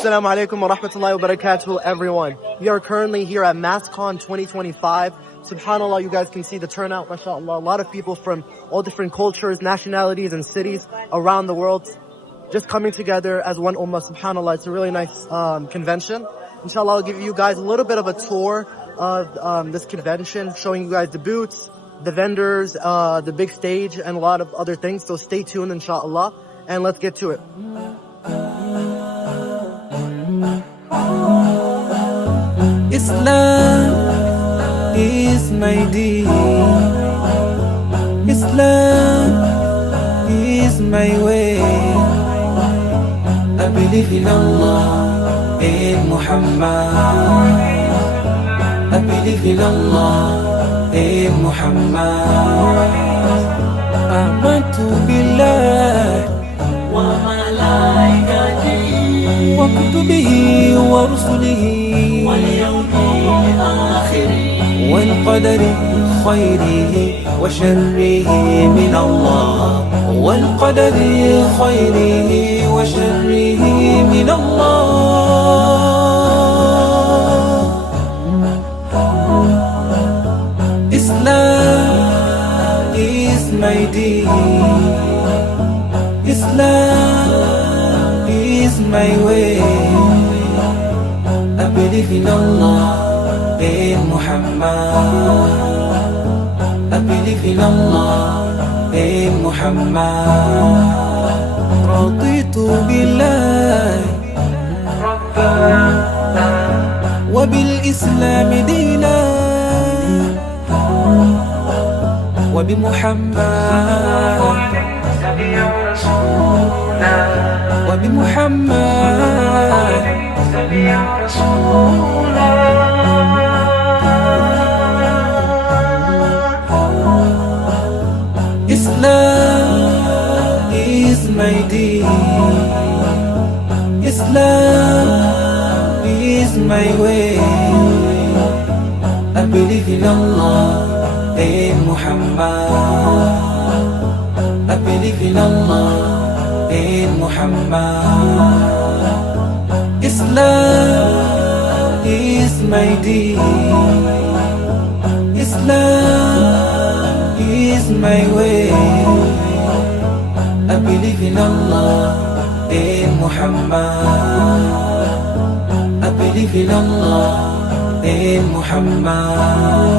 Assalamu alaikum wa rahmatullahi wa barakatuh, everyone. We are currently here at MAS-ICNA 2025. SubhanAllah, you guys can see the turnout, mashallah. A lot of people from all different cultures, nationalities, and cities around the world just coming together as one ummah, subhanAllah. It's a really nice convention. Inshallah, I'll give you guys a little bit of a tour of this convention, showing you guys the booths, the vendors, the big stage, and a lot of other things. So stay tuned, inshallah, and let's get to it. Islam is my deen. Islam is my way. I believe in Allah and Muhammad. I believe in Allah and Muhammad. Amantu billah wa malaikatihi wa kutubihi wa rusulihi wal yawmil akhir wal qadari khayrihi wa sharrihi min Allah wal qadari khayrihi wa sharrihi min Allah. Islam is my deen. Islam is my way. I believe in Allah and Muhammad. I believe in Allah and Muhammad. رضيت بالله ربا وبالإسلام دينا وبمحمد وبمحمد Islam is my deen. Islam is my way. I believe in Allah and Muhammad. I believe in Allah and Muhammad. Islam is my deen. Islam is my way. I believe in Allah and Muhammad. I believe in Allah and Muhammad.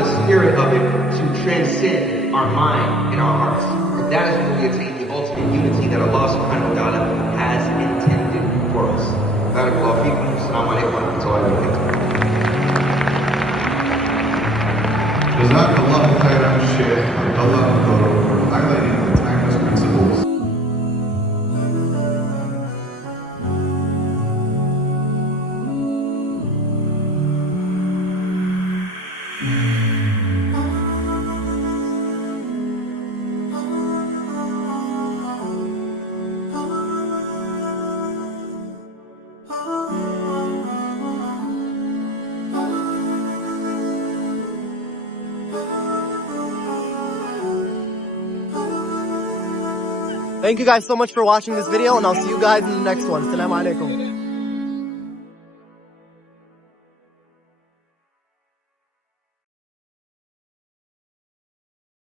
the spirit of it to transcend our mind and our hearts. And that is when we attain the ultimate unity that Allah subhanahu wa ta'ala has intended for us. Barakallahu feekum. Assalamu alaikum wa rahmatullahi wa barakatuh. Jazakallahu khairan, Sheikh Abdullah Mccormick, for highlighting the timeless principles. Thank you guys so much for watching this video, and I'll see you guys in the next one. Assalamu alaikum.